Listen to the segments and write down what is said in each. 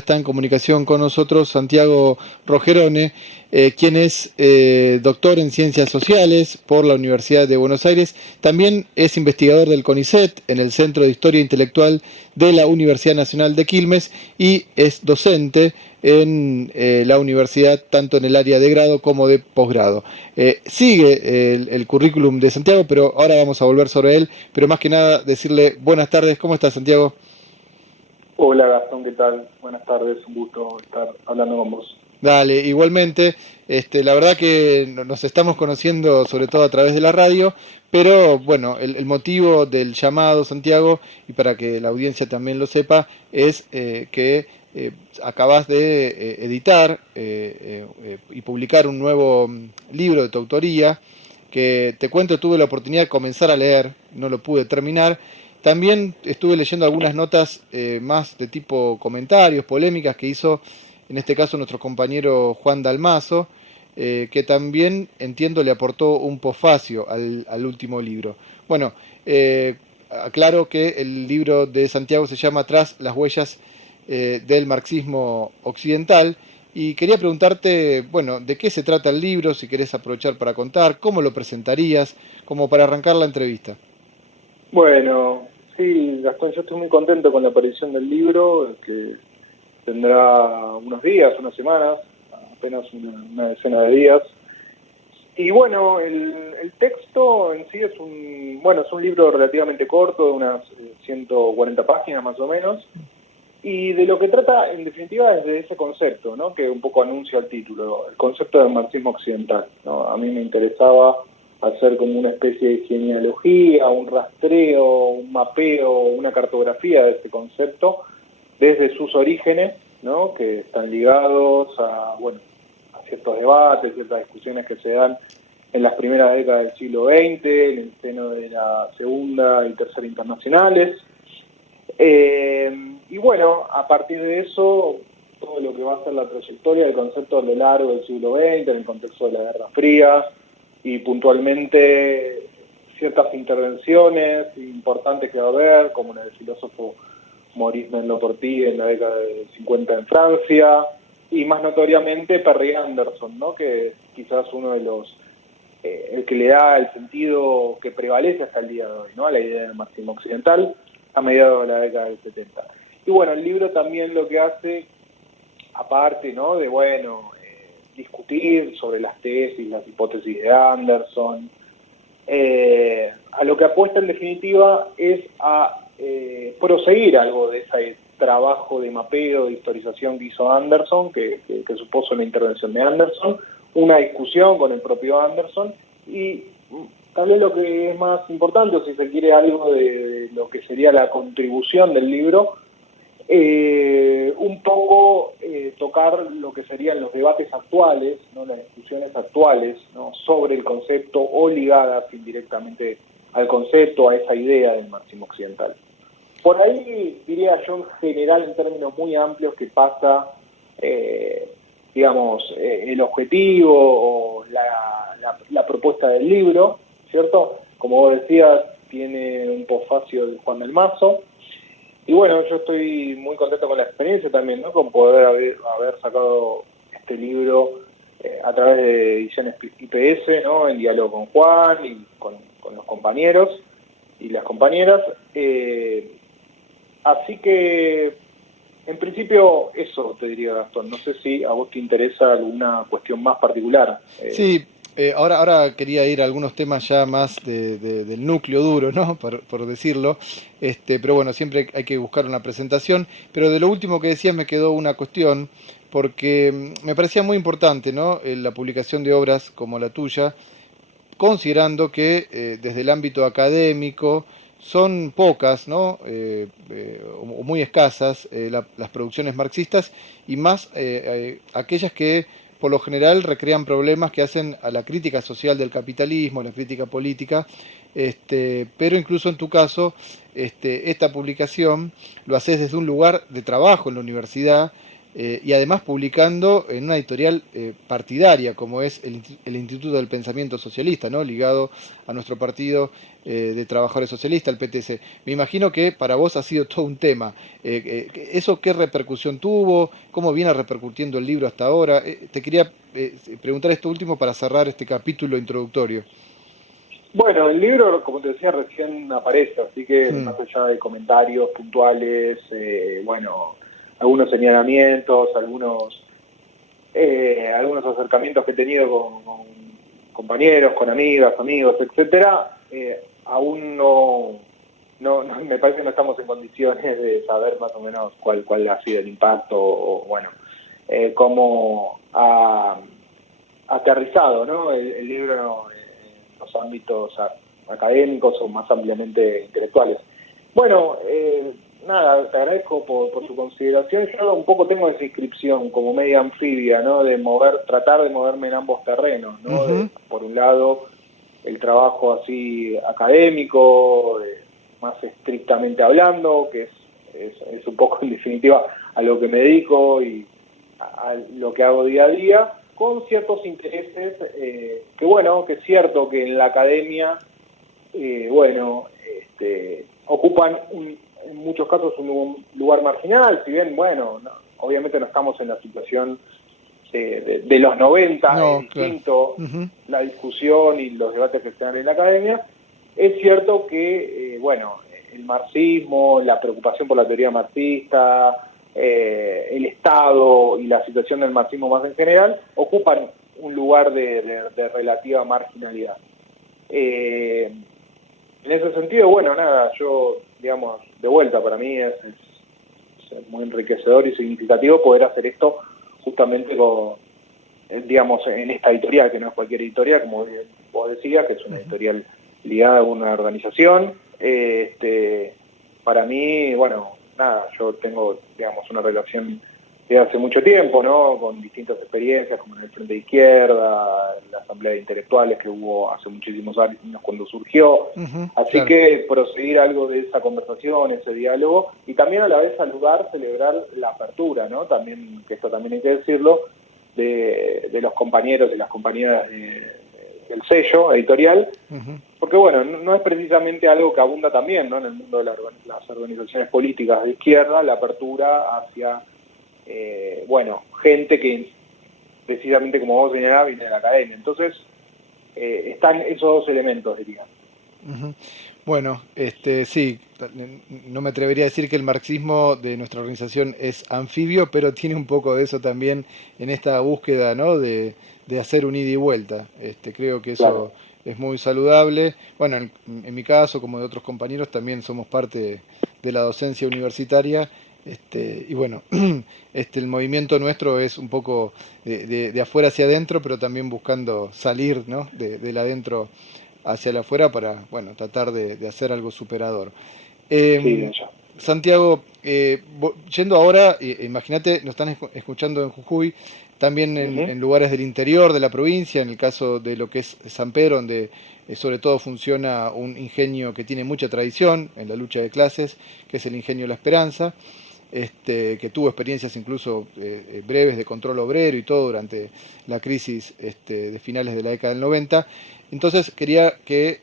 Está en comunicación con nosotros Santiago Rogerone, quien es doctor en Ciencias Sociales por la Universidad de Buenos Aires. También es investigador del CONICET en el Centro de Historia Intelectual de la Universidad Nacional de Quilmes y es docente en la universidad tanto en el área de grado como de posgrado. Sigue el currículum de Santiago, pero ahora vamos a volver sobre él. Pero más que nada decirle buenas tardes. ¿Cómo estás, Santiago? Hola Gastón, ¿qué tal? Buenas tardes, un gusto estar hablando con vos. Dale, igualmente, la verdad que nos estamos conociendo sobre todo a través de la radio, pero bueno, el motivo del llamado, Santiago, y para que la audiencia también lo sepa, es que acabas de editar y publicar un nuevo libro de tu autoría, que te cuento, tuve la oportunidad de comenzar a leer, no lo pude terminar. También estuve leyendo algunas notas más de tipo comentarios, polémicas que hizo en este caso nuestro compañero Juan Dalmazo, que también entiendo le aportó un posfacio al último libro. Bueno, aclaro que el libro de Santiago se llama Tras las huellas del marxismo occidental, y quería preguntarte, bueno, ¿de qué se trata el libro? Si querés aprovechar para contar, ¿cómo lo presentarías? Como para arrancar la entrevista. Bueno, sí, Gastón, yo estoy muy contento con la aparición del libro, que tendrá unos días, unas semanas, apenas una decena de días. Y bueno, el texto en sí es un libro relativamente corto, de unas 140 páginas más o menos, y de lo que trata, en definitiva, es de ese concepto, ¿no? Que un poco anuncia el título, el concepto del marxismo occidental, ¿no? A mí me interesaba hacer como una especie de genealogía, un rastreo, un mapeo, una cartografía de ese concepto desde sus orígenes, ¿no? Que están ligados a, bueno, a ciertos debates, ciertas discusiones que se dan en las primeras décadas del siglo XX, en el seno de la Segunda y Tercera Internacionales. Y bueno, a partir de eso, todo lo que va a ser la trayectoria del concepto a lo largo del siglo XX, en el contexto de la Guerra Fría, y puntualmente ciertas intervenciones importantes que va a haber, como la del filósofo Maurice Merleau-Ponty en la década de 50 en Francia, y más notoriamente Perry Anderson, ¿no? Que es quizás uno de los el que le da el sentido que prevalece hasta el día de hoy, ¿no? A la idea del marxismo occidental a mediados de la década del 70. Y bueno, el libro también lo que hace, aparte, ¿no? De, bueno, discutir sobre las tesis, las hipótesis de Anderson, a lo que apuesta en definitiva es a proseguir algo de ese trabajo de mapeo, de historización que hizo Anderson, que supuso la intervención de Anderson, una discusión con el propio Anderson, y tal vez lo que es más importante, o si se quiere algo de lo que sería la contribución del libro, un poco tocar lo que serían los debates actuales, ¿no? Las discusiones actuales, ¿no? Sobre el concepto o ligadas indirectamente al concepto, a esa idea del marxismo occidental. Por ahí diría yo en general, en términos muy amplios, que pasa, digamos, el objetivo o la propuesta del libro, ¿cierto? Como vos decías, tiene un posfacio de Juan del Mazo. Y bueno, yo estoy muy contento con la experiencia también, ¿no? Con poder haber sacado este libro a través de Ediciones IPS, ¿no? En diálogo con Juan y con los compañeros y las compañeras. Así que, en principio, eso te diría, Gastón. No sé si a vos te interesa alguna cuestión más particular. Sí, ahora quería ir a algunos temas ya más del núcleo duro, ¿no? Por decirlo. Pero bueno, siempre hay que buscar una presentación. Pero de lo último que decías me quedó una cuestión, porque me parecía muy importante, ¿no? La publicación de obras como la tuya, considerando que desde el ámbito académico son pocas, ¿no? O muy escasas las producciones marxistas, y más aquellas que por lo general recrean problemas que hacen a la crítica social del capitalismo, la crítica política. Pero incluso en tu caso, esta publicación lo haces desde un lugar de trabajo en la universidad, y además publicando en una editorial partidaria como es el Instituto del Pensamiento Socialista, ¿no? Ligado a nuestro partido de trabajadores socialistas, el PTC. Me imagino que para vos ha sido todo un tema. ¿Eso qué repercusión tuvo? ¿Cómo viene repercutiendo el libro hasta ahora? Te quería preguntar esto último para cerrar este capítulo introductorio. Bueno, el libro, como te decía, recién aparece, así que Hmm. más allá de comentarios puntuales, bueno, algunos señalamientos, algunos acercamientos que he tenido con compañeros, con amigas, amigos, etcétera, aún me parece que no estamos en condiciones de saber más o menos cuál ha sido el impacto o bueno, cómo ha aterrizado, ¿no? El libro en los ámbitos académicos o más ampliamente intelectuales. Bueno, nada, te agradezco por tu consideración. Yo un poco tengo esa inscripción como media anfibia, ¿no? De tratar de moverme en ambos terrenos, ¿no? Ujú. Por un lado, el trabajo así académico, más estrictamente hablando, que es un poco en definitiva a lo que me dedico y a lo que hago día a día, con ciertos intereses que bueno, que es cierto que en la academia, bueno, ocupan en muchos casos un lugar marginal, si bien, bueno, no, obviamente no estamos en la situación de los 90, es No, claro. distinto Ujú. la discusión y los debates que se dan en la academia. Es cierto que, bueno, el marxismo, la preocupación por la teoría marxista, el Estado y la situación del marxismo más en general ocupan un lugar de relativa marginalidad. En ese sentido, bueno, nada, yo, digamos, de vuelta, para mí es muy enriquecedor y significativo poder hacer esto justamente con, digamos, en esta editorial, que no es cualquier editorial, como vos decías, que es una Ujú. editorial ligada a una organización. Para mí, bueno, nada, yo tengo, digamos, una relación de hace mucho tiempo, ¿no? Con distintas experiencias, como en el Frente de Izquierda, en la Asamblea de Intelectuales que hubo hace muchísimos años cuando surgió. Ujú. Así Claro. que proseguir algo de esa conversación, ese diálogo, y también a la vez saludar, celebrar la apertura, ¿no? También, que esto también hay que decirlo, de los compañeros y las compañeras del sello editorial, Ujú. porque bueno, no es precisamente algo que abunda también, ¿no? En el mundo de las organizaciones políticas de izquierda, la apertura hacia, bueno, gente que precisamente como vos señalabas viene de la academia. Entonces, están esos dos elementos, diría. Ujú. Bueno, sí, no me atrevería a decir que el marxismo de nuestra organización es anfibio, pero tiene un poco de eso también en esta búsqueda, ¿no? De hacer un ida y vuelta. Creo que eso Claro. es muy saludable. Bueno, en mi caso, como de otros compañeros, también somos parte de la docencia universitaria. Y bueno, el movimiento nuestro es un poco de afuera hacia adentro, pero también buscando salir, ¿no? Del adentro hacia el afuera para, bueno, tratar de hacer algo superador. Sí, Eh, eso. Santiago, yendo ahora, imagínate, nos están escuchando en Jujuy, también Uh-huh. en lugares del interior de la provincia, en el caso de lo que es San Pedro, donde sobre todo funciona un ingenio que tiene mucha tradición en la lucha de clases, que es el ingenio La Esperanza, que tuvo experiencias incluso breves de control obrero y todo durante la crisis de finales de la década del 90. Entonces quería que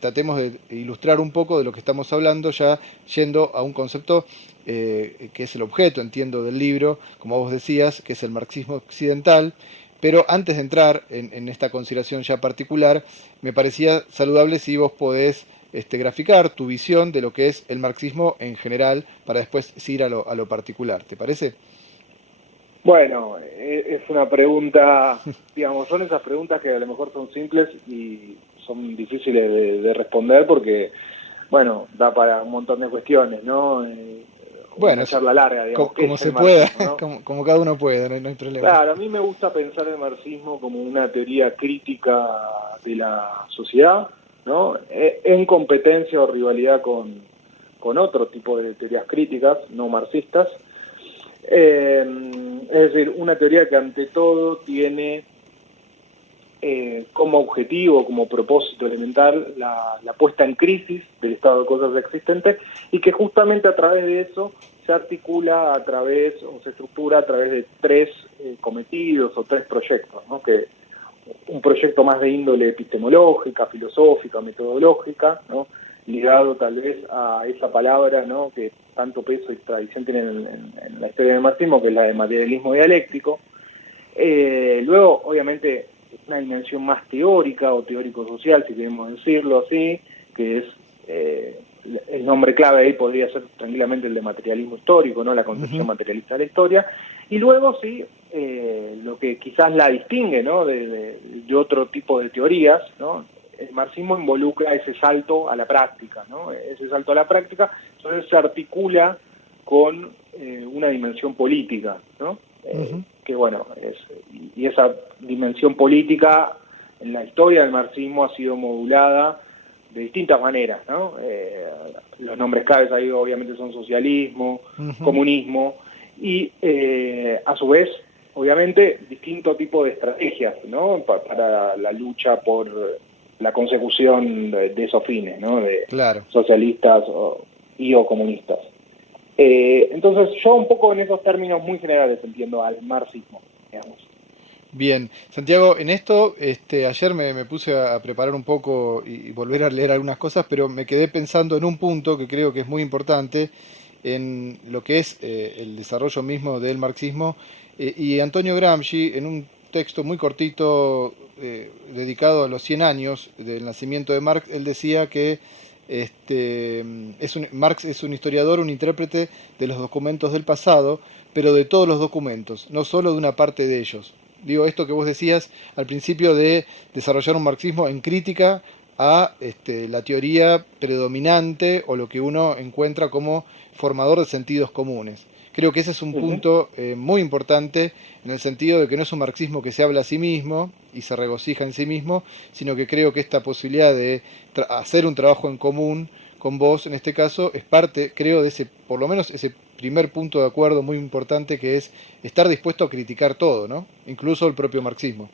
tratemos de ilustrar un poco de lo que estamos hablando, ya yendo a un concepto que es el objeto, entiendo, del libro, como vos decías, que es el marxismo occidental. Pero antes de entrar en esta consideración ya particular, me parecía saludable si vos podés graficar tu visión de lo que es el marxismo en general para después ir a lo particular. ¿Te parece? Bueno, es una pregunta, digamos, son esas preguntas que a lo mejor son simples y son difíciles de responder porque, bueno, da para un montón de cuestiones, ¿no? Bueno, Una charla larga, digamos, ¿qué como es el se pueda, marxismo, no? como cada uno pueda, no hay problema. Claro, a mí me gusta pensar el marxismo como una teoría crítica de la sociedad, ¿no? En competencia o rivalidad con otro tipo de teorías críticas, no marxistas. Es decir, una teoría que ante todo tiene como objetivo, como propósito elemental, la puesta en crisis del estado de cosas existente y que justamente a través de eso se articula a través, o se estructura a través de tres cometidos o tres proyectos, ¿no? Que un proyecto más de índole epistemológica, filosófica, metodológica, ¿no? Ligado tal vez a esa palabra, ¿no? Que tanto peso y tradición tiene en la historia del marxismo, que es la de materialismo dialéctico. Luego, obviamente, una dimensión más teórica o teórico-social, si queremos decirlo así, que es el nombre clave ahí podría ser tranquilamente el de materialismo histórico, ¿no? La concepción materialista de la historia. Y luego sí, lo que quizás la distingue, ¿no? de otro tipo de teorías, ¿no? El marxismo involucra ese salto a la práctica, ¿no? Ese salto a la práctica, entonces se articula con una dimensión política, ¿no? Que bueno, y esa dimensión política en la historia del marxismo ha sido modulada de distintas maneras, ¿no? Los nombres claves ahí obviamente son socialismo, comunismo, y a su vez, obviamente, distinto tipo de estrategias, ¿no? Para la lucha por la consecución de esos fines, ¿no? De Claro. socialistas o comunistas. Entonces yo un poco en esos términos muy generales entiendo al marxismo, digamos. Bien, Santiago, en esto, ayer me puse a preparar un poco y volver a leer algunas cosas, pero me quedé pensando en un punto que creo que es muy importante en lo que es el desarrollo mismo del marxismo. Y Antonio Gramsci, en un texto muy cortito dedicado a los 100 años del nacimiento de Marx, él decía que Marx es un historiador, un intérprete de los documentos del pasado, pero de todos los documentos, no solo de una parte de ellos. Digo, esto que vos decías al principio de desarrollar un marxismo en crítica a la teoría predominante o lo que uno encuentra como formador de sentidos comunes. Creo que ese es un punto muy importante en el sentido de que no es un marxismo que se habla a sí mismo y se regocija en sí mismo, sino que creo que esta posibilidad de hacer un trabajo en común con vos, en este caso, es parte, creo, de ese, por lo menos ese primer punto de acuerdo muy importante que es estar dispuesto a criticar todo, ¿no? Incluso el propio marxismo.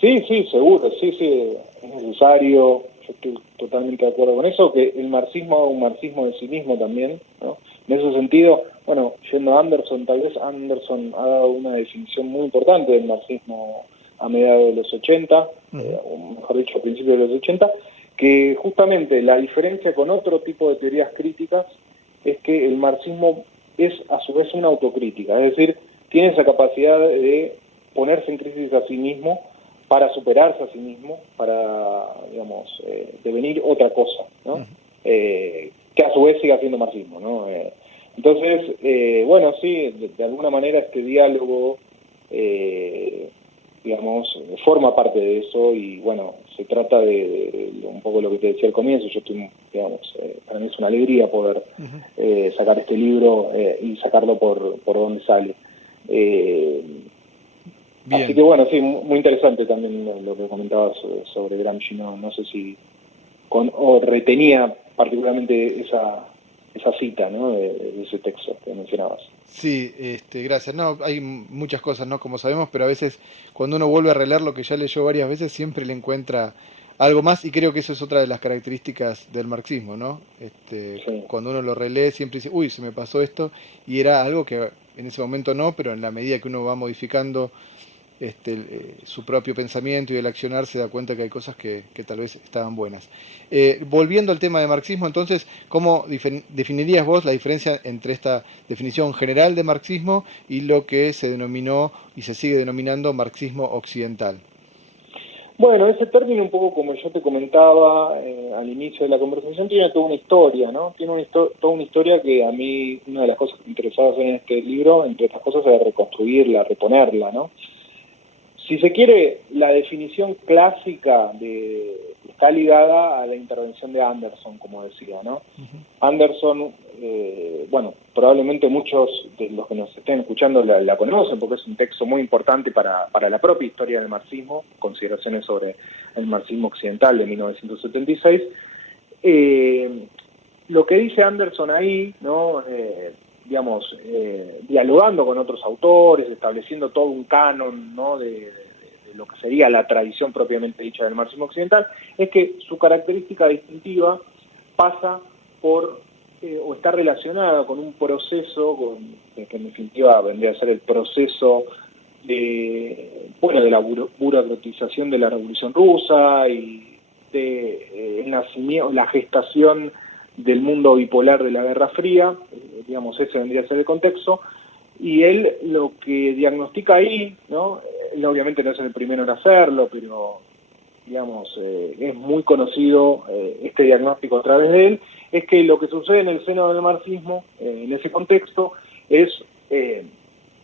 Sí, sí, seguro, sí, sí, es necesario, yo estoy totalmente de acuerdo con eso, que el marxismo haga un marxismo de sí mismo también, ¿no? En ese sentido, bueno, yendo a Anderson, tal vez Anderson ha dado una definición muy importante del marxismo a mediados de los 80, o mejor dicho, a principios de los 80, que justamente la diferencia con otro tipo de teorías críticas es que el marxismo es a su vez una autocrítica, es decir, tiene esa capacidad de ponerse en crisis a sí mismo para superarse a sí mismo, para, digamos, devenir otra cosa, ¿no? Que a su vez siga siendo marxismo, ¿no? Entonces, bueno, sí, de alguna manera este diálogo, digamos, forma parte de eso y, bueno, se trata de un poco lo que te decía al comienzo, yo estoy, digamos, para mí es una alegría poder sacar este libro y sacarlo por donde sale. Bien. Así que bueno, sí, muy interesante también lo que comentabas sobre Gramsci, no sé si o retenía particularmente esa cita, ¿no? de ese texto que mencionabas. Sí, gracias. No, hay muchas cosas, ¿no? Como sabemos, pero a veces cuando uno vuelve a releer lo que ya leyó varias veces, siempre le encuentra algo más y creo que eso es otra de las características del marxismo, ¿no? Sí. Cuando uno lo relee siempre dice, uy, se me pasó esto y era algo que en ese momento no, pero en la medida que uno va modificando su propio pensamiento y el accionar se da cuenta que hay cosas que tal vez estaban buenas. Volviendo al tema de marxismo, entonces, ¿cómo definirías vos la diferencia entre esta definición general de marxismo y lo que se denominó y se sigue denominando marxismo occidental? Bueno, ese término un poco como yo te comentaba al inicio de la conversación tiene toda una historia, ¿no? Tiene toda una historia que a mí, una de las cosas que me interesaba hacer en este libro, entre otras cosas, es reconstruirla, reponerla, ¿no? Si se quiere, la definición clásica está ligada a la intervención de Anderson, como decía, ¿no? Anderson, bueno, probablemente muchos de los que nos estén escuchando la conocen, porque es un texto muy importante para la propia historia del marxismo, consideraciones sobre el marxismo occidental de 1976. Lo que dice Anderson ahí, ¿no? Digamos, dialogando con otros autores, estableciendo todo un canon, ¿no? de lo que sería la tradición propiamente dicha del marxismo occidental, es que su característica distintiva pasa por o está relacionada con un proceso, que en definitiva vendría a ser el proceso de la burocratización de la Revolución Rusa y de el nacimiento, la gestación del mundo bipolar de la Guerra Fría, digamos, ese vendría a ser el contexto, y él lo que diagnostica ahí, ¿no? Él obviamente no es el primero en hacerlo, pero digamos, es muy conocido este diagnóstico a través de él, es que lo que sucede en el seno del marxismo, en ese contexto, es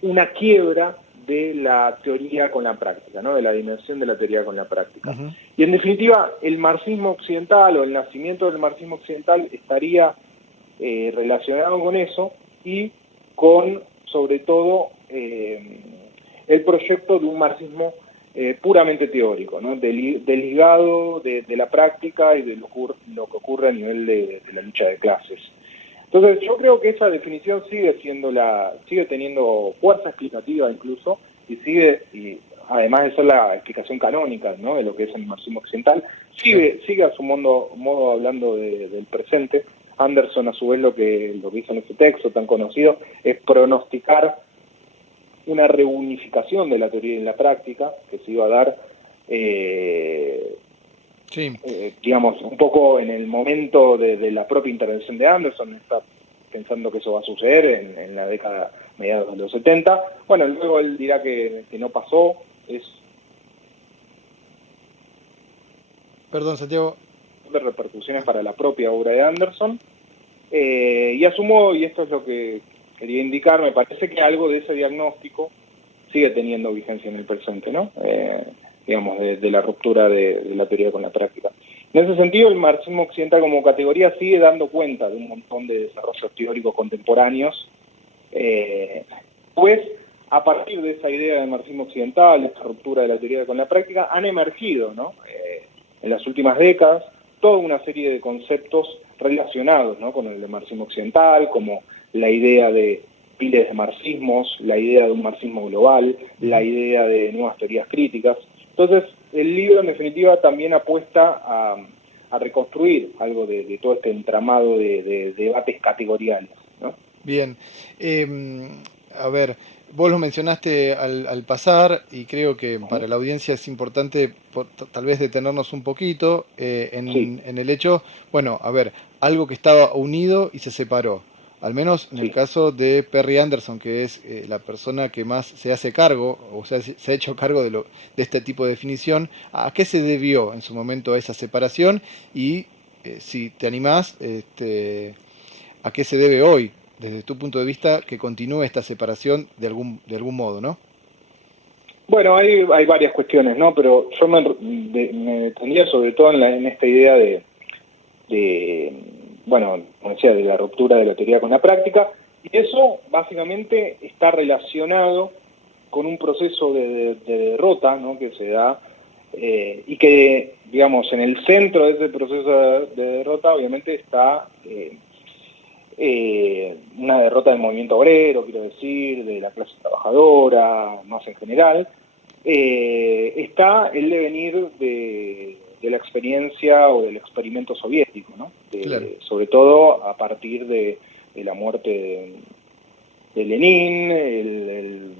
una quiebra de la teoría con la práctica, ¿no? De la dimensión de la teoría con la práctica. Uh-huh. Y en definitiva, el marxismo occidental o el nacimiento del marxismo occidental estaría relacionado con eso y con, sobre todo, el proyecto de un marxismo puramente teórico, ¿no? Desligado de la práctica y de lo que ocurre a nivel de la lucha de clases. Entonces yo creo que esa definición sigue teniendo fuerza explicativa incluso, y además de ser la explicación canónica, ¿no? De lo que es el marxismo occidental, sigue a su modo hablando del presente. Anderson, a su vez, lo que hizo en este texto tan conocido es pronosticar una reunificación de la teoría y la práctica que se iba a dar, digamos, un poco en el momento de la propia intervención de Anderson. Está pensando que eso va a suceder en la década mediados de los 70. Bueno, luego él dirá que no pasó. Perdón, Santiago. De repercusiones para la propia obra de Anderson. Y asumo, y esto es lo que quería indicar, me parece que algo de ese diagnóstico sigue teniendo vigencia en el presente, ¿no? Digamos, de la ruptura de la teoría con la práctica. En ese sentido, el marxismo occidental como categoría sigue dando cuenta de un montón de desarrollos teóricos contemporáneos, pues a partir de esa idea del marxismo occidental, de esta ruptura de la teoría con la práctica, han emergido, ¿no? En las últimas décadas, toda una serie de conceptos relacionados, ¿no? Con el marxismo occidental, como la idea de miles de marxismos, la idea de un marxismo global, la idea de nuevas teorías críticas. Entonces, el libro en definitiva también apuesta a reconstruir algo de todo este entramado de debates categoriales, ¿no? Bien. A ver, vos lo mencionaste al pasar y creo que para la audiencia es importante tal vez detenernos un poquito en el hecho, bueno, a ver, algo que estaba unido y se separó. Al menos en el caso de Perry Anderson, que es la persona que más se hace cargo, o sea, se ha hecho cargo de este tipo de definición. ¿A qué se debió en su momento esa separación? Y si te animás, ¿a qué se debe hoy, desde tu punto de vista, que continúe esta separación de algún modo, ¿no? Bueno, hay varias cuestiones, ¿no? Pero yo me detendría sobre todo en esta idea de, bueno, como decía, de la ruptura de la teoría con la práctica, y eso básicamente está relacionado con un proceso de derrota, ¿no? Que se da, y que, digamos, en el centro de ese proceso de derrota obviamente está una derrota del movimiento obrero, quiero decir, de la clase trabajadora, más en general. Está el devenir de la experiencia o del experimento soviético, ¿no? Claro. Sobre todo a partir de la muerte de Lenin, el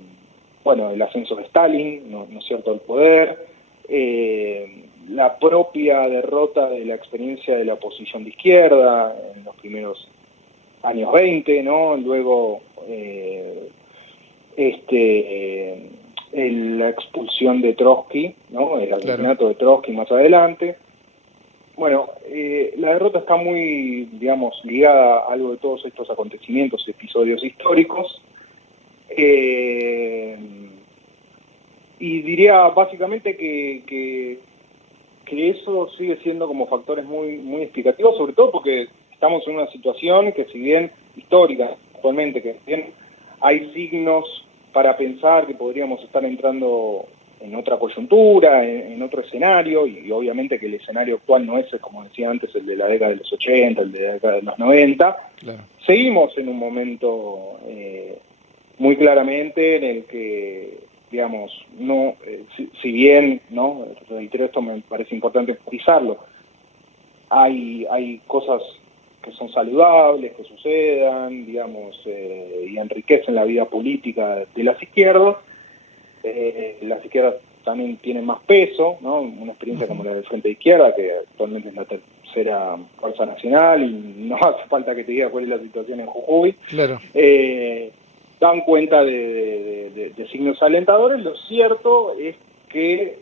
ascenso de Stalin, ¿no es cierto?, al poder, la propia derrota de la experiencia de la oposición de izquierda en los primeros años 20, ¿no? Luego la expulsión de Trotsky, ¿no? El asesinato de Trotsky más adelante. Bueno, la derrota está muy, digamos, ligada a algo de todos estos acontecimientos, episodios históricos. Y diría básicamente que eso sigue siendo como factores muy, muy explicativos, sobre todo porque estamos en una situación que, si bien histórica actualmente, que si bien hay signos para pensar que podríamos estar entrando en otra coyuntura, en otro escenario, y obviamente que el escenario actual no es, como decía antes, el de la década de los 80, el de la década de los 90, claro. Seguimos en un momento muy claramente en el que, digamos, no, si bien, ¿no? Reitero, esto me parece importante enfatizarlo, hay cosas que son saludables, que sucedan, digamos, y enriquecen la vida política de las izquierdas. Las izquierdas también tienen más peso, ¿no? Una experiencia como la del Frente de Izquierda, que actualmente es la tercera fuerza nacional, y no hace falta que te diga cuál es la situación en Jujuy. Claro. Dan cuenta de signos alentadores. Lo cierto es que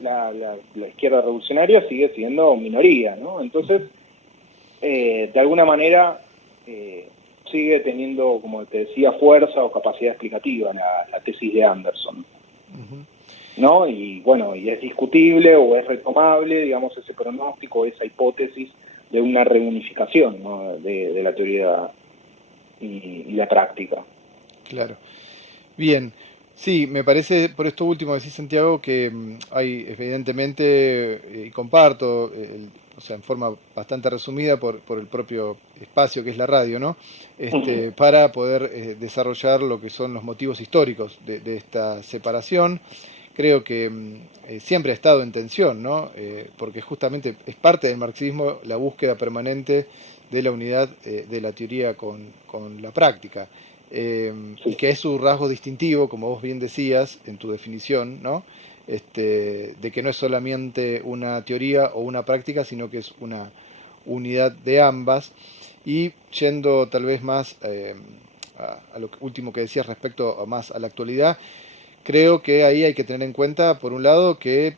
la izquierda revolucionaria sigue siendo minoría, ¿no? Entonces, de alguna manera, sigue teniendo, como te decía, fuerza o capacidad explicativa la tesis de Anderson, ¿no? Y bueno, y es discutible o es retomable, digamos, ese pronóstico, esa hipótesis de una reunificación, ¿no? de la teoría y la práctica. Claro. Bien. Sí, me parece, por esto último que decís, Santiago, que hay evidentemente, y comparto, o sea, en forma bastante resumida por el propio espacio que es la radio, ¿no? Para poder desarrollar lo que son los motivos históricos de esta separación. Creo que siempre ha estado en tensión, ¿no? Porque justamente es parte del marxismo la búsqueda permanente de la unidad de la teoría con la práctica. Y que es su rasgo distintivo, como vos bien decías en tu definición, ¿no? De que no es solamente una teoría o una práctica, sino que es una unidad de ambas. Y yendo tal vez más a lo último que decías respecto más a la actualidad, creo que ahí hay que tener en cuenta, por un lado, que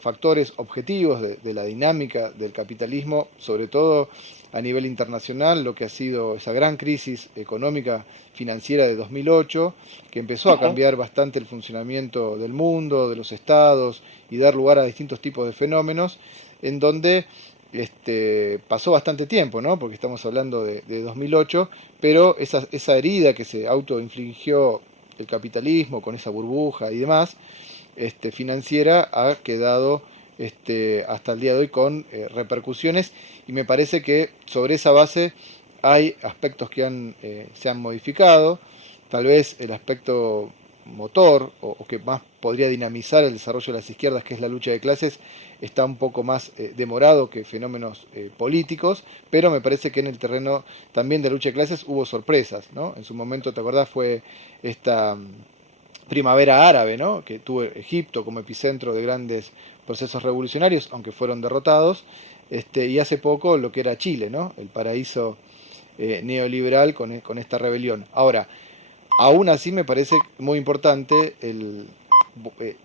factores objetivos de la dinámica del capitalismo, sobre todo a nivel internacional, lo que ha sido esa gran crisis económica financiera de 2008, que empezó a cambiar bastante el funcionamiento del mundo, de los estados, y dar lugar a distintos tipos de fenómenos, en donde pasó bastante tiempo, ¿no? Porque estamos hablando de 2008, pero esa herida que se autoinfligió el capitalismo con esa burbuja y demás, financiera, ha quedado hasta el día de hoy con repercusiones, y me parece que sobre esa base hay aspectos que se han modificado. Tal vez el aspecto motor o que más podría dinamizar el desarrollo de las izquierdas, que es la lucha de clases, está un poco más demorado que fenómenos políticos, pero me parece que en el terreno también de la lucha de clases hubo sorpresas, ¿no? En su momento, ¿te acordás? Fue esta primavera árabe, ¿no? Que tuvo Egipto como epicentro de grandes procesos revolucionarios, aunque fueron derrotados, y hace poco lo que era Chile, ¿no? El paraíso neoliberal con esta rebelión. Ahora, aún así me parece muy importante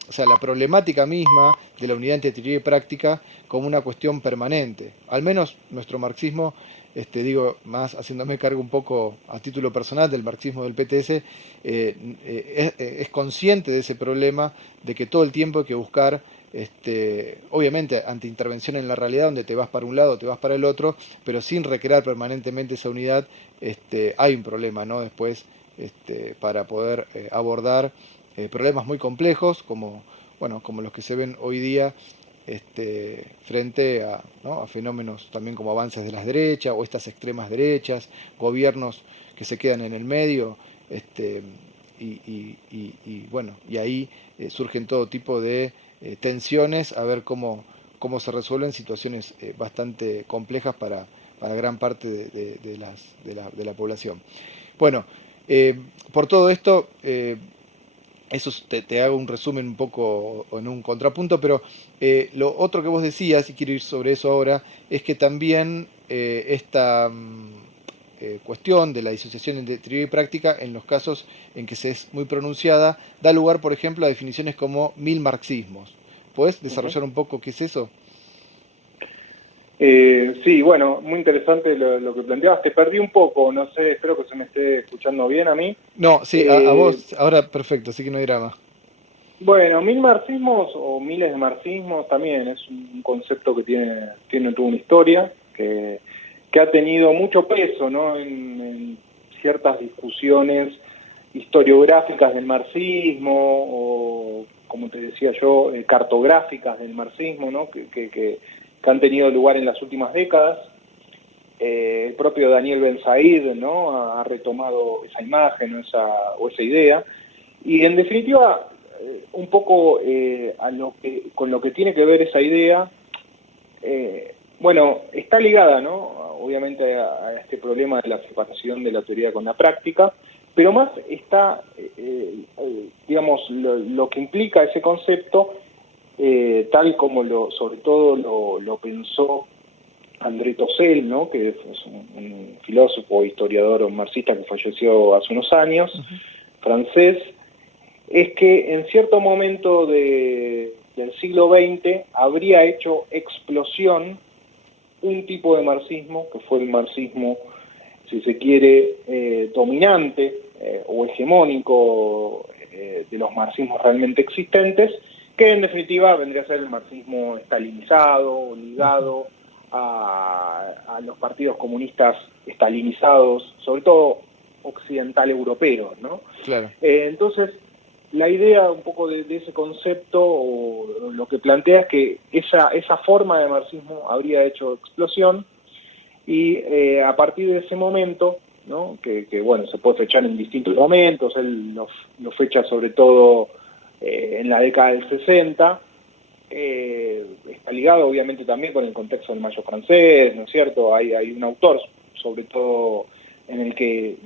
o sea, la problemática misma de la unidad entre teoría y práctica como una cuestión permanente. Al menos nuestro marxismo, digo, más haciéndome cargo un poco a título personal del marxismo del PTS, es consciente de ese problema, de que todo el tiempo hay que buscar, obviamente, ante intervención en la realidad, donde te vas para un lado, te vas para el otro, pero sin recrear permanentemente esa unidad, hay un problema, ¿no? Después, para poder abordar problemas muy complejos como, bueno, como los que se ven hoy día, frente a, ¿no? a fenómenos también como avances de las derechas o estas extremas derechas, gobiernos que se quedan en el medio, bueno, y ahí surgen todo tipo de tensiones a ver cómo se resuelven situaciones bastante complejas para gran parte de la población. Bueno, por todo esto, eso te hago un resumen un poco en un contrapunto, pero lo otro que vos decías, y quiero ir sobre eso ahora, es que también esta cuestión de la disociación entre teoría y práctica, en los casos en que se es muy pronunciada, da lugar, por ejemplo, a definiciones como mil marxismos. ¿Podés desarrollar un poco qué es eso? Sí, bueno, muy interesante lo que planteabas. Te perdí un poco, no sé, espero que se me esté escuchando bien a mí. No, sí, a vos, ahora perfecto, así que no hay drama. Bueno, mil marxismos o miles de marxismos también es un concepto que tiene toda una historia, que ha tenido mucho peso, ¿no? En ciertas discusiones historiográficas del marxismo o, como te decía yo, cartográficas del marxismo, ¿no? Que han tenido lugar en las últimas décadas. El propio Daniel Ben Said, ¿no? ha retomado esa imagen o esa idea. Y en definitiva, un poco con lo que tiene que ver esa idea, bueno, está ligada, ¿no? obviamente a este problema de la separación de la teoría con la práctica, pero más está, digamos, lo que implica ese concepto, tal como sobre todo lo pensó André Tossell, ¿no? Que es un filósofo, historiador marxista que falleció hace unos años, francés, es que en cierto momento del siglo XX habría hecho explosión un tipo de marxismo, que fue el marxismo, si se quiere, dominante o hegemónico de los marxismos realmente existentes, que en definitiva vendría a ser el marxismo estalinizado, ligado a los partidos comunistas estalinizados, sobre todo occidental europeos, ¿no? Claro. Entonces, la idea un poco de ese concepto, o lo que plantea es que esa forma de marxismo habría hecho explosión, y a partir de ese momento, ¿no? que bueno, se puede fechar en distintos momentos, él lo fecha sobre todo en la década del 60, está ligado obviamente también con el contexto del Mayo francés, ¿no es cierto? Hay un autor, sobre todo en el que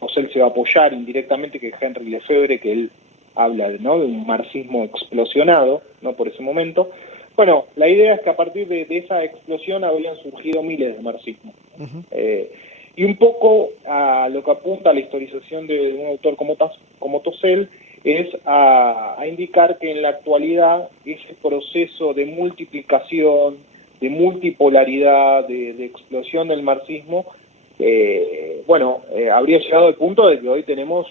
Tossell se va a apoyar indirectamente, que es Henry Lefebvre, que él habla, ¿no? de un marxismo explosionado, ¿no? por ese momento. Bueno, la idea es que a partir de esa explosión habrían surgido miles de marxismos. Y un poco a lo que apunta la historización de un autor como Tossell es a indicar que en la actualidad ese proceso de multiplicación, de multipolaridad, de explosión del marxismo, habría llegado al punto de que hoy tenemos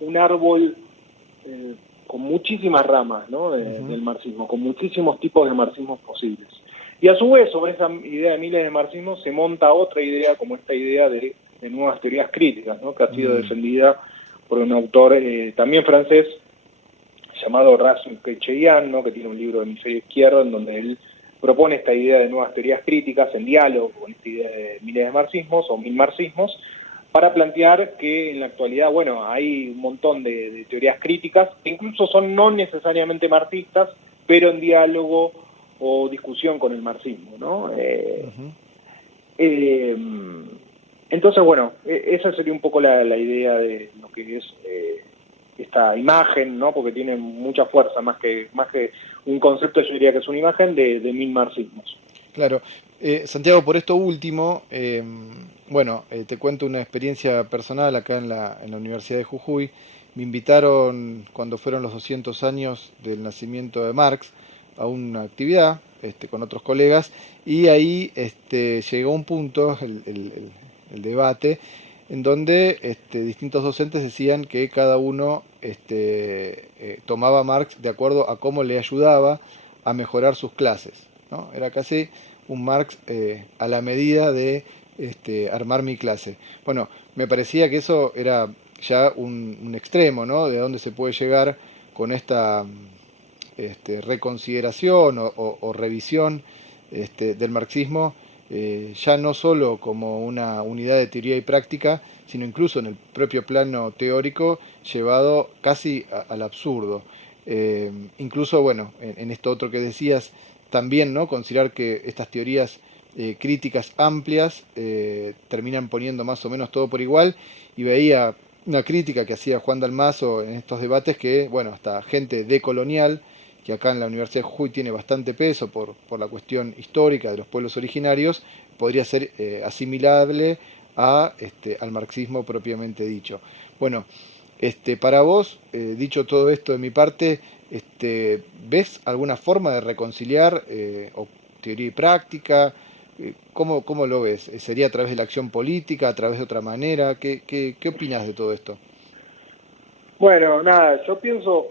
un árbol con muchísimas ramas, ¿no? del marxismo, con muchísimos tipos de marxismos posibles. Y a su vez, sobre esa idea de miles de marxismos, se monta otra idea, como esta idea de nuevas teorías críticas, ¿no? que ha sido defendida por un autor también francés, llamado Razum Kecheyan, ¿no? que tiene un libro de Hemisferio Izquierdo, en donde él propone esta idea de nuevas teorías críticas en diálogo con esta idea de miles de marxismos o mil marxismos, para plantear que en la actualidad, bueno, hay un montón de teorías críticas, que incluso son no necesariamente marxistas, pero en diálogo o discusión con el marxismo, ¿no? Entonces, bueno, esa sería un poco la idea de lo que es esta imagen, ¿no? Porque tiene mucha fuerza, más que un concepto, yo diría que es una imagen de mil marxismos. Claro. Santiago, por esto último, te cuento una experiencia personal acá en la Universidad de Jujuy. Me invitaron cuando fueron los 200 años del nacimiento de Marx a una actividad con otros colegas, y ahí llegó un punto, el debate, en donde distintos docentes decían que cada uno tomaba a Marx de acuerdo a cómo le ayudaba a mejorar sus clases, ¿no? Era casi un Marx a la medida de armar mi clase. Bueno, me parecía que eso era ya un extremo, ¿no? De dónde se puede llegar con esta reconsideración o revisión del marxismo, ya no solo como una unidad de teoría y práctica, sino incluso en el propio plano teórico, llevado casi al absurdo. Incluso, bueno, en esto otro que decías, también, ¿no? Considerar que estas teorías críticas amplias terminan poniendo más o menos todo por igual, y veía una crítica que hacía Juan Dalmazo en estos debates, que, bueno, hasta gente decolonial, que acá en la Universidad de Jujuy tiene bastante peso por la cuestión histórica de los pueblos originarios, podría ser asimilable al marxismo propiamente dicho. Bueno, para vos, dicho todo esto de mi parte, ¿ves alguna forma de reconciliar o teoría y práctica? ¿Cómo lo ves? ¿Sería a través de la acción política, a través de otra manera? ¿Qué opinas de todo esto? Bueno, nada, yo pienso,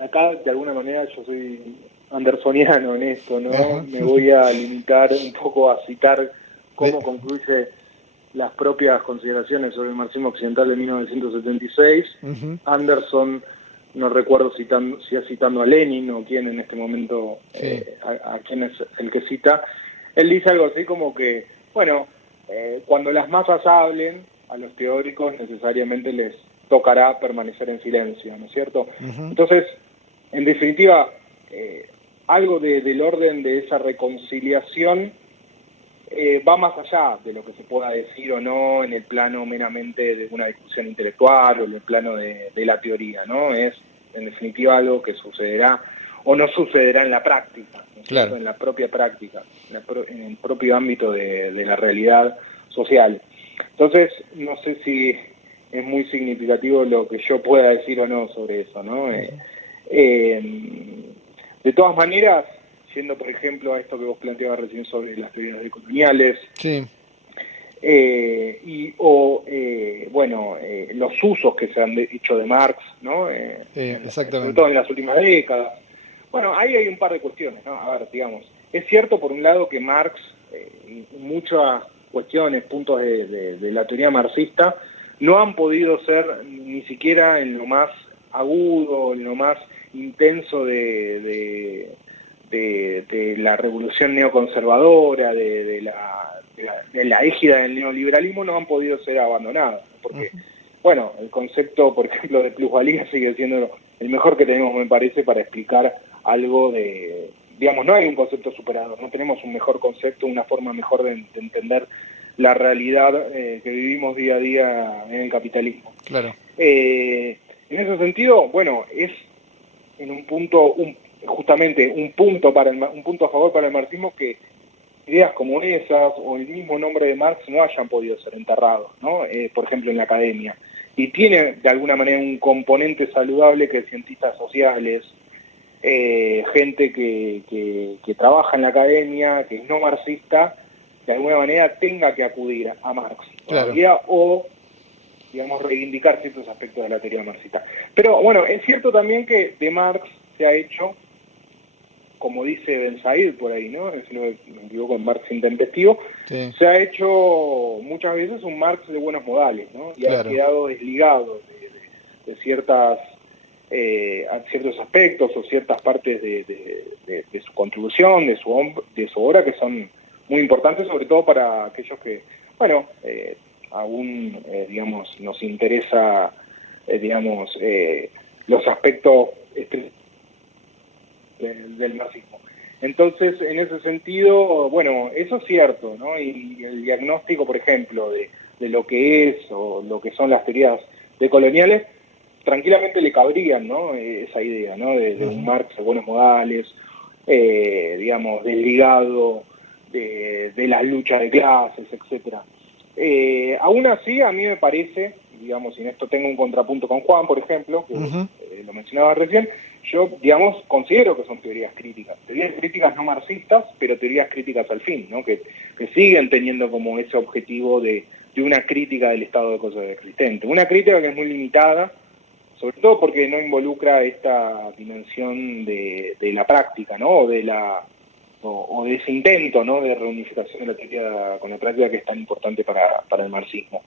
acá de alguna manera yo soy andersoniano en esto, ¿no? Ajá. Me voy a limitar un poco a citar De- cómo concluye las propias consideraciones sobre el marxismo occidental de 1976. Ujú. Anderson, no recuerdo si es citando a Lenin o quién en este momento, Sí. a quién es el que cita. Él dice algo así como que, bueno, cuando las masas hablen, a los teóricos necesariamente les tocará permanecer en silencio, ¿no es cierto? Ujú. Entonces, en definitiva, algo del orden de esa reconciliación va más allá de lo que se pueda decir o no en el plano meramente de una discusión intelectual o en el plano de la teoría, ¿no? Es, en definitiva, algo que sucederá o no sucederá en la práctica, ¿no es cierto? En la propia práctica, en el propio ámbito de la realidad social. Entonces, no sé si es muy significativo lo que yo pueda decir o no sobre eso, ¿no? De todas maneras, yendo por ejemplo a esto que vos planteabas recién sobre las teorías decoloniales, Sí. Los usos que se han hecho de Marx, ¿no? Sobre Exactamente. todo en las últimas décadas. Bueno, ahí hay un par de cuestiones, ¿no? A ver, digamos, es cierto por un lado que Marx, muchas cuestiones, puntos de la teoría marxista, no han podido ser ni siquiera en lo más agudo, en lo más intenso de la revolución neoconservadora, de la égida del neoliberalismo, no han podido ser abandonados, porque, bueno, el concepto, por ejemplo, de plusvalía sigue siendo el mejor que tenemos, me parece, para explicar algo de, digamos, no hay un concepto superado, no tenemos un mejor concepto, una forma mejor de entender la realidad que vivimos día a día en el capitalismo. Claro. En ese sentido, bueno, es en un punto, justamente un punto a favor para el marxismo que ideas como esas o el mismo nombre de Marx no hayan podido ser enterrados, ¿no? Por ejemplo, en la academia. Y tiene de alguna manera un componente saludable que cientistas sociales, gente que trabaja en la academia, que es no marxista, de alguna manera tenga que acudir a Marx todavía, claro, o digamos, reivindicar ciertos aspectos de la teoría marxista. Pero bueno, es cierto también que de Marx se ha hecho, como dice Ben Said por ahí, ¿no? Si no me equivoco, en Marx intempestivo, sí, se ha hecho muchas veces un Marx de buenos modales, ¿no? Y claro, ha quedado desligado de ciertas ciertos aspectos o ciertas partes de su contribución, de su obra, que son muy importantes, sobre todo para aquellos que, bueno, aún, digamos, nos interesa, los aspectos del marxismo. Entonces, en ese sentido, bueno, eso es cierto, ¿no? Y el diagnóstico, por ejemplo, de lo que es o lo que son las teorías decoloniales, tranquilamente le cabrían, ¿no? Esa idea, ¿no? De un Marx de buenos modales, digamos, desligado de las luchas de clases, etcétera. Aún así, a mí me parece, digamos, y en esto tengo un contrapunto con Juan, por ejemplo, que lo mencionaba recién, yo, digamos, considero que son teorías críticas no marxistas, pero teorías críticas al fin, ¿no? Que siguen teniendo como ese objetivo de una crítica del estado de cosas existente. Una crítica que es muy limitada, sobre todo porque no involucra esta dimensión de la práctica, ¿no? O de ese intento, ¿no? De reunificación de la teoría con la práctica que es tan importante para el marxismo.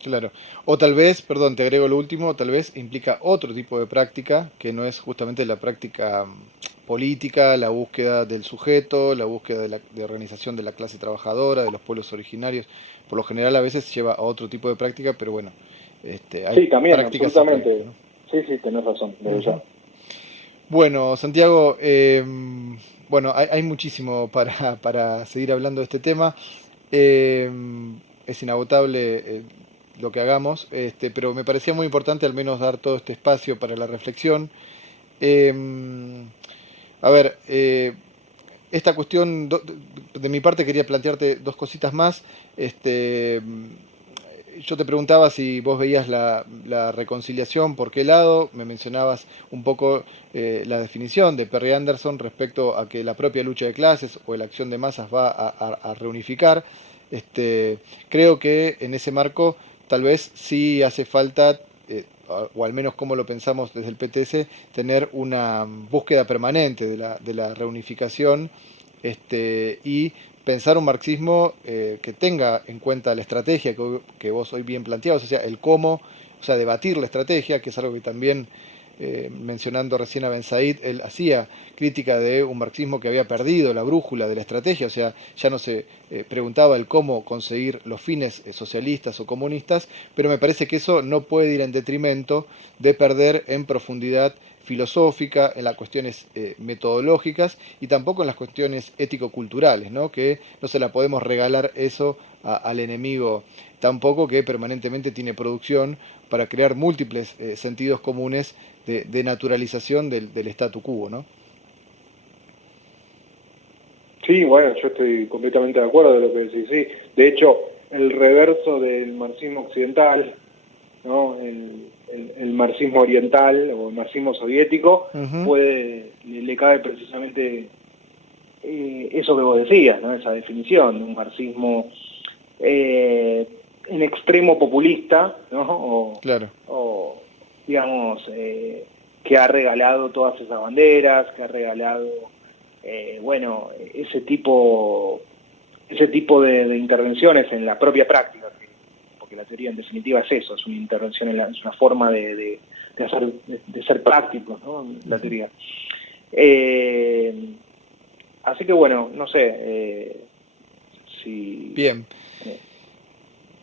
Claro. O tal vez, perdón, te agrego lo último, tal vez implica otro tipo de práctica, que no es justamente la práctica política, la búsqueda del sujeto, la búsqueda de organización de la clase trabajadora, de los pueblos originarios. Por lo general a veces lleva a otro tipo de práctica, pero bueno, hay sí, también, prácticas absolutamente. y prácticas, ¿no? Sí, tenés razón, desde ya. Bueno, Santiago, bueno, hay muchísimo para seguir hablando de este tema. Eh, es inagotable lo que hagamos, pero me parecía muy importante al menos dar todo este espacio para la reflexión. Eh, a ver, esta cuestión, de mi parte quería plantearte dos cositas más. Yo te preguntaba si vos veías la reconciliación, por qué lado, me mencionabas un poco la definición de Perry Anderson respecto a que la propia lucha de clases o la acción de masas va a reunificar. Creo que en ese marco tal vez sí hace falta, o al menos como lo pensamos desde el PTS, tener una búsqueda permanente de la reunificación, y pensar un marxismo que tenga en cuenta la estrategia que vos hoy bien planteabas, o sea, el cómo, o sea, debatir la estrategia, que es algo que también, mencionando recién a Ben Said, él hacía crítica de un marxismo que había perdido la brújula de la estrategia, o sea, ya no se preguntaba el cómo conseguir los fines socialistas o comunistas, pero me parece que eso no puede ir en detrimento de perder en profundidad filosófica, en las cuestiones metodológicas y tampoco en las cuestiones ético-culturales, ¿no? Que no se la podemos regalar eso al enemigo, tampoco que permanentemente tiene producción para crear múltiples sentidos comunes de naturalización del statu quo, ¿no? Sí, bueno, yo estoy completamente de acuerdo de lo que decís, sí. De hecho, el reverso del marxismo occidental, ¿no? El marxismo oriental o el marxismo soviético, Uh-huh. le cabe precisamente eso que vos decías, ¿no? Esa definición de un marxismo en extremo populista, ¿no? Claro. O digamos, que ha regalado todas esas banderas, que ha regalado, bueno, ese tipo de intervenciones en la propia práctica, porque la teoría en definitiva es eso, es una intervención, es una forma de ser prácticos, ¿no? La teoría. Así que bueno, no sé si... Bien.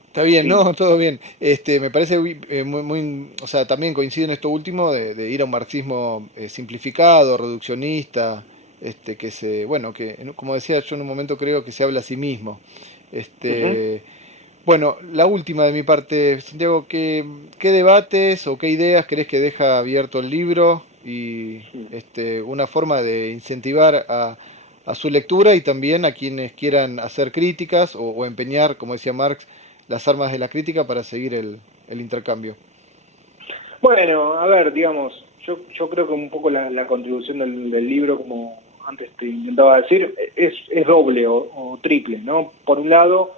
Está bien, Sí. no, todo bien. Me parece o sea, también coincido en esto último de ir a un marxismo simplificado, reduccionista, bueno, como decía yo en un momento creo que se habla a sí mismo. Uh-huh. Este, bueno, la última de mi parte, Santiago, ¿qué debates o qué ideas crees que deja abierto el libro y una forma de incentivar a su lectura y también a quienes quieran hacer críticas o empeñar, como decía Marx, las armas de la crítica para seguir el intercambio? Bueno, a ver, digamos, yo creo que un poco la contribución del libro, como antes te intentaba decir, es doble o triple, ¿no? Por un lado,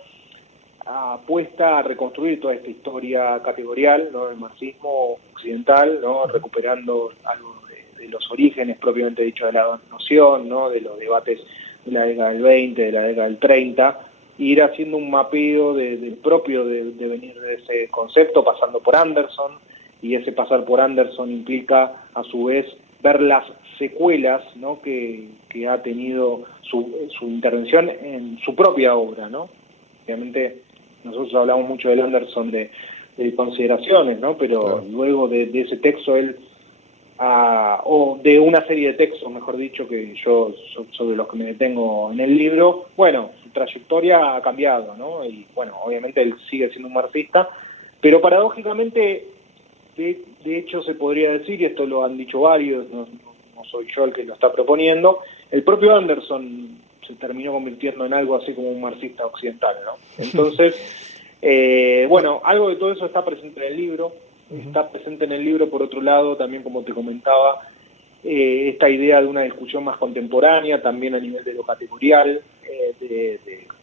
apuesta a reconstruir toda esta historia categorial, ¿no? Del marxismo occidental, ¿no? Recuperando algo de los orígenes propiamente dicho de la noción, ¿no? De los debates de la década del 20, de la década del 30, e ir haciendo un mapeo del propio de venir de ese concepto, pasando por Anderson, y ese pasar por Anderson implica a su vez ver las secuelas, ¿no? que ha tenido su intervención en su propia obra, ¿no? Obviamente nosotros hablamos mucho del Anderson de consideraciones, ¿no? Pero Claro. luego de ese texto él, o de una serie de textos, mejor dicho, que yo sobre los que me detengo en el libro, bueno, su trayectoria ha cambiado, ¿no? Y bueno, obviamente él sigue siendo un marxista, pero paradójicamente, de hecho se podría decir, y esto lo han dicho varios, no soy yo el que lo está proponiendo, el propio Anderson se terminó convirtiendo en algo así como un marxista occidental, ¿no? Entonces, bueno, algo de todo eso está presente en el libro. Ujú. Está presente en el libro, por otro lado, también como te comentaba, esta idea de una discusión más contemporánea, también a nivel de lo categorial,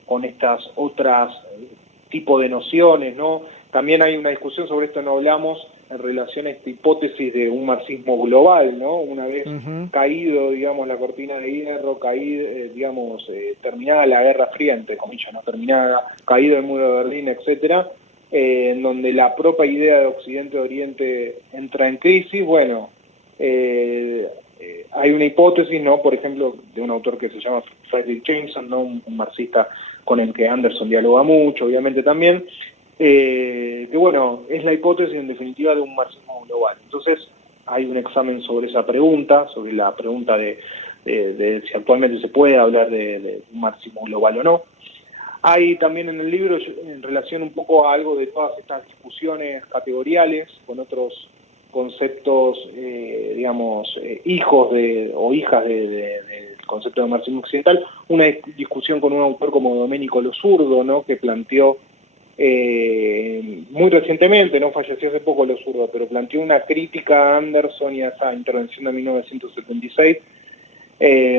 con estas otras tipo de nociones, ¿no? También hay una discusión sobre esto, no hablamos, en relación a esta hipótesis de un marxismo global, ¿no? Una vez Ujú. caído, digamos, la cortina de hierro, terminada la Guerra Fría, entre comillas, no terminada, caído el muro de Berlín, etcétera, en donde la propia idea de Occidente-Oriente entra en crisis, bueno, hay una hipótesis, ¿no? Por ejemplo, de un autor que se llama Frederick Jameson, ¿no? Un marxista con el que Anderson dialoga mucho, obviamente también, que bueno, es la hipótesis en definitiva de un marxismo global. Entonces hay un examen sobre esa pregunta, sobre la pregunta de si actualmente se puede hablar de un marxismo global o no. Hay también en el libro, en relación un poco a algo de todas estas discusiones categoriales, con otros conceptos, digamos, hijos o hijas del concepto de marxismo occidental, una discusión con un autor como Domenico Lo Zurdo, ¿no? Que planteó muy recientemente, no falleció hace poco Lo Zurdo, pero planteó una crítica a Anderson y a esa intervención de 1976,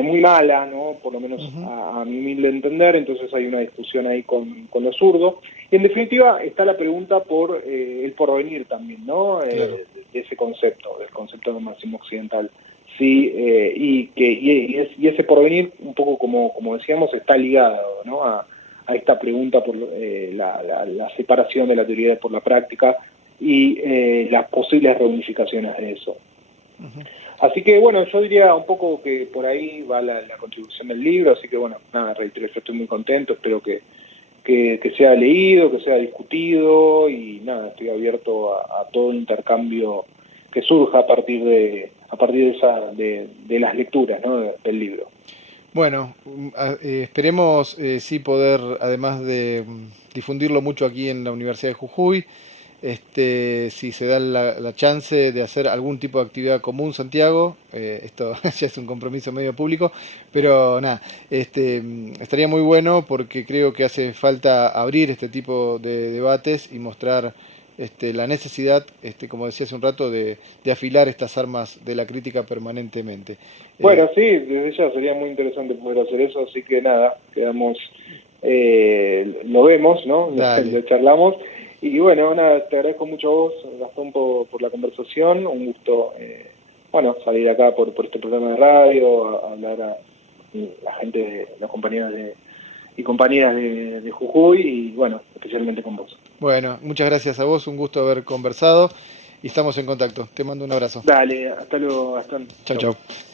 muy mala, ¿no? Por lo menos Ujú. a mi humilde entender, entonces hay una discusión ahí con Lo Zurdo. Y en definitiva está la pregunta por el porvenir también, ¿no? Claro. De ese concepto, del concepto del marxismo occidental. Sí, y ese porvenir, un poco como decíamos, está ligado, ¿no? A esta pregunta por la separación de la teoría por la práctica y las posibles reunificaciones de eso. Ujú. Así que bueno, yo diría un poco que por ahí va la contribución del libro, así que bueno, nada, reitero, yo estoy muy contento, espero que sea leído, que sea discutido y nada, estoy abierto a todo intercambio que surja a partir de las lecturas, ¿no? Del libro. Bueno, esperemos sí poder, además de difundirlo mucho aquí en la Universidad de Jujuy, si se da la chance de hacer algún tipo de actividad común, Santiago, esto ya es un compromiso medio público, pero nada, estaría muy bueno porque creo que hace falta abrir este tipo de debates y mostrar la necesidad, como decía hace un rato, de afilar estas armas de la crítica permanentemente. Bueno, sí, desde ya sería muy interesante poder hacer eso, así que nada, quedamos, lo vemos, ¿no? Dale. Lo charlamos. Y bueno, nada, te agradezco mucho a vos, Gastón, por la conversación, un gusto, bueno, salir acá por este programa de radio, a hablar a la gente, los compañeros y compañeras de Jujuy, y bueno, especialmente con vos. Bueno, muchas gracias a vos, un gusto haber conversado y estamos en contacto. Te mando un abrazo. Dale, hasta luego, Gastón. Chau, Chau. chau.